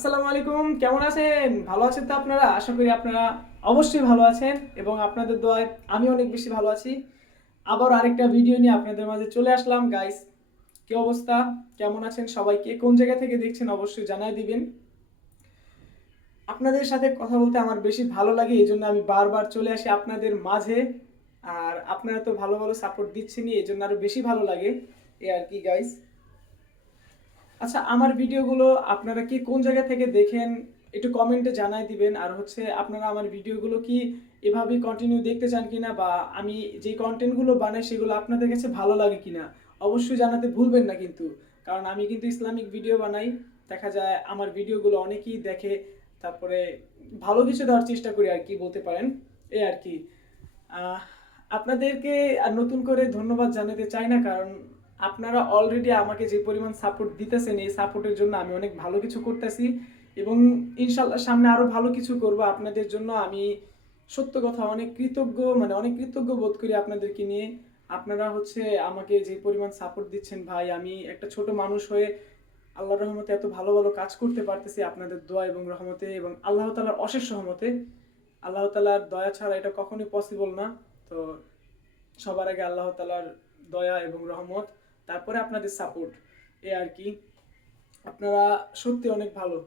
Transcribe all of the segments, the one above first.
আসসালামু আলাইকুম, কেমন আছেন? ভালো আছেন তো আপনারা? আশা করি আপনারা অবশ্যই ভালো আছেন এবং আপনাদের দোয়ায় আমি অনেক বেশি ভালো আছি। আবার আরেকটা ভিডিও নিয়ে আপনাদের মাঝে চলে আসলাম গাইস কি অবস্থা? কেমন আছেন সবাইকে? কোন জায়গা থেকে দেখছেন অবশ্যই জানাই দিবেন। আপনাদের সাথে কথা বলতে আমার বেশি ভালো লাগে এই জন্য আমি বারবার চলে আসি আপনাদের মাঝে। আর আপনারা তো ভালো ভালো সাপোর্ট দিচ্ছেনই এই জন্য আরও বেশি ভালো লাগে। এ আর কি গাইস আচ্ছা আমার ভিডিওগুলো আপনারা কি কোন জায়গা থেকে দেখেন, একটু কমেন্টে জানাই দিবেন। আর হচ্ছে, আপনারা আমার ভিডিওগুলো কি এভাবেই কন্টিনিউ দেখতে চান কিনা বা আমি যে কন্টেন্টগুলো বানাই, সেগুলো আপনাদের কাছে ভালো লাগে কিনা, অবশ্যই জানাতে ভুলবেন না কিন্তু। কারণ আমি কিন্তু ইসলামিক ভিডিও বানাই, দেখা যায় আমার ভিডিওগুলো অনেকেই দেখে, তারপরে ভালো কিছু দেওয়ার চেষ্টা করি আর কি, বলতে পারেন এই আর কি। আপনাদেরকে নতুন করে ধন্যবাদ জানাতে চাই না, কারণ আপনারা অলরেডি আমাকে যে পরিমাণ সাপোর্ট দিতেছেন, এই সাপোর্টের জন্য আমি অনেক ভালো কিছু করতেছি এবং ইনশাল্লাহ সামনে আরও ভালো কিছু করব। আপনাদের জন্য আমি সত্য কথা অনেক কৃতজ্ঞ মানে অনেক কৃতজ্ঞ বোধ করি আপনাদেরকে নিয়ে। আপনারা হচ্ছে আমাকে যে পরিমাণ সাপোর্ট দিচ্ছেন ভাই, আমি একটা ছোট মানুষ হয়ে আল্লাহর রহমতে এত ভালো ভালো কাজ করতে পারতেছি আপনাদের দোয়া এবং রহমতে এবং আল্লাহ তালার অশেষ রহমতে। আল্লাহ তালার দয়া ছাড়া এটা কখনোই পসিবল না। তো সবার আগে আল্লাহ তালার দয়া এবং রহমত। তারপরে আপনাদের সাপোর্ট এ আর কি। আপনারা সত্যি অনেক ভালো।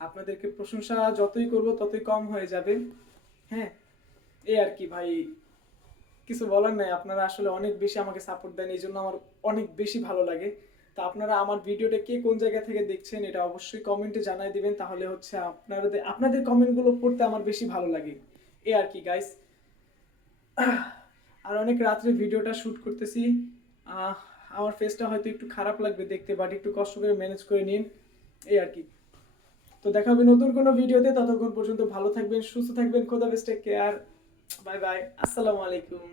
আপনাদেরকে প্রশংসা যতই করব ততই কম হয়ে যাবে। হ্যাঁ এই আর কি ভাই। কিছু বলার নাই, আপনারা আসলে অনেক বেশি আমাকে সাপোর্ট দেন এই জন্য আমার অনেক বেশি ভালো লাগে। তো আপনারা আমার ভিডিওটা কে কোন জায়গা থেকে দেখছেন এটা অবশ্যই কমেন্টে জানাই দিবেন, তাহলে হচ্ছে আপনাদের আপনাদের কমেন্টগুলো পড়তে আমার বেশি ভালো লাগে। এ আর কি গাইস আর অনেক রাত্রে ভিডিওটা শুট করতেছি। আমার ফেসটা হয়তো একটু খারাপ লাগবে দেখতে বাট একটু কষ্ট করে ম্যানেজ করে নিন, এই আর কি। তো দেখা হবে নতুন কোনো ভিডিওতে ততক্ষণ পর্যন্ত ভালো থাকবেন, সুস্থ থাকবেন, খোদা বেস্টেক কেয়ার বাই বাই আসসালামু আলাইকুম।